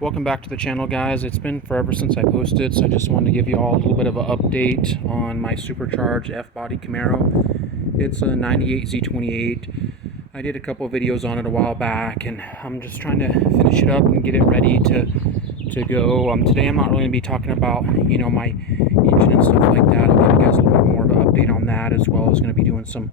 Welcome back to the channel, guys. It's been forever since I posted, so I just wanted to give you all a little bit of an update on my Supercharged F-Body Camaro. It's a 98 Z28. I did a couple of videos on it a while back, and I'm just trying to finish it up and get it ready to go. Today I'm not really going to be talking about, my engine and stuff like that. I'll give you guys a little bit more of an update on that, as well as going to be doing some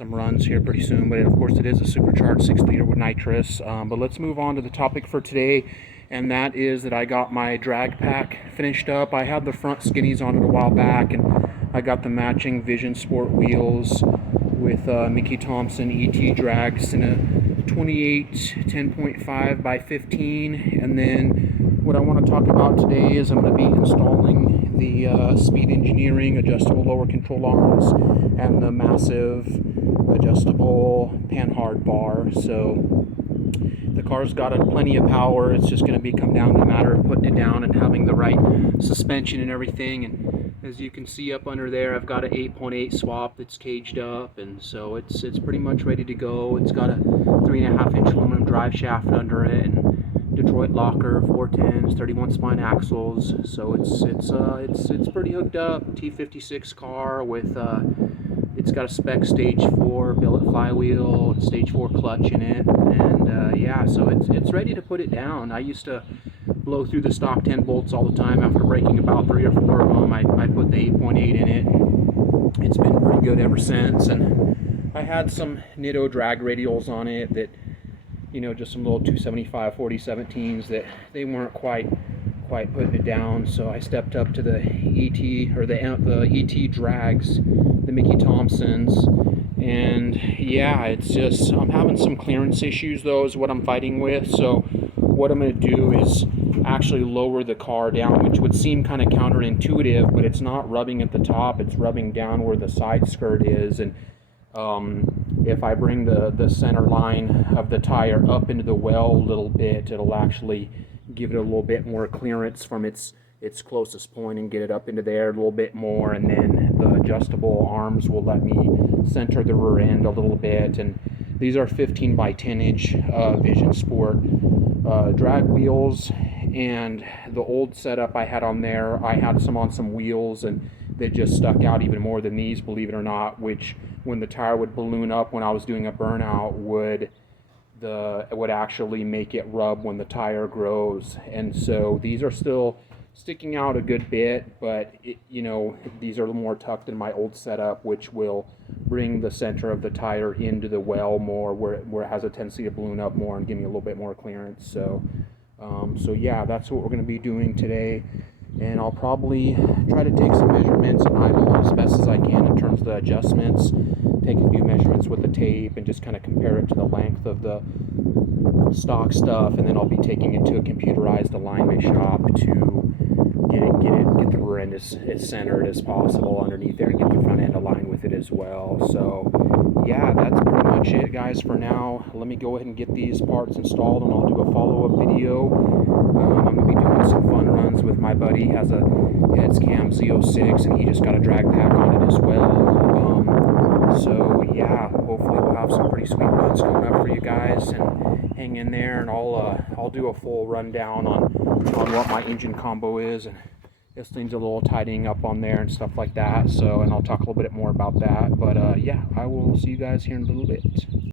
runs here pretty soon. But of course it is a supercharged 6-liter with nitrous. But let's move on to the topic for today, and that is that I got my drag pack finished up. I had the front skinnies on it a while back, and I got the matching Vision Sport wheels with Mickey Thompson ET drags in a 28 10.5 by 15. And then what I want to talk about today is I'm going to be installing the Speed Engineering adjustable lower control arms and the massive adjustable panhard bar. So the car's got plenty of power. It's just going to come down to a matter of putting it down and having the right suspension and everything. And as you can see up under there, I've got an 8.8 swap that's caged up, and so it's pretty much ready to go. It's got a 3.5-inch aluminum drive shaft under it, and Detroit locker, 410s, 31 spine axles. So it's pretty hooked up. T56 car with it's got a spec stage 4 billet flywheel, stage 4 clutch in it, and yeah, so it's ready to put it down. I used to blow through the stock 10 bolts all the time. After breaking about 3 or 4 of them, I put the 8.8 in it, and it's been pretty good ever since. And I had some Nitto drag radials on it that, just some little 275 4017s that they weren't quite putting it down, so I stepped up to the ET, or the ET drags, the Mickey Thompsons. And yeah, it's just, I'm having some clearance issues though, is what I'm fighting with. So what I'm going to do is actually lower the car down, which would seem kind of counterintuitive, but it's not rubbing at the top, it's rubbing down where the side skirt is. And if I bring the center line of the tire up into the well a little bit, it'll actually give it a little bit more clearance from its closest point and get it up into there a little bit more. And then the adjustable arms will let me center the rear end a little bit. And these are 15 by 10 inch Vision Sport drag wheels. And the old setup I had on there, I had some on some wheels, and they just stuck out even more than these, believe it or not, which when the tire would balloon up when I was doing a burnout would actually make it rub when the tire grows. And so these are still sticking out a good bit, but these are a little more tucked in my old setup, which will bring the center of the tire into the well more, where it has a tendency to balloon up more and give me a little bit more clearance. So yeah, that's what we're going to be doing today. And I'll probably try to take some measurements and eyeball it as best as I can in terms of the adjustments, take a few measurements with the tape and just kind of compare it to the length of the stock stuff, and then I'll be taking it to a computerized alignment shop to get the rear end as centered as possible underneath there, and get the front end aligned with it as well. So yeah, that's pretty much it, guys, for now. Let me go ahead and get these parts installed, and I'll do a follow-up video. I'm going to be doing some fun runs with my buddy. He has a Heads Cam Z06, and he just got a drag pack on it as well. So yeah, hopefully we'll have some pretty sweet runs coming up for you guys, and hang in there, and I'll do a full rundown on what my engine combo is, and this thing's a little tidying up on there and stuff like that. So, and I'll talk a little bit more about that. But yeah, I will see you guys here in a little bit.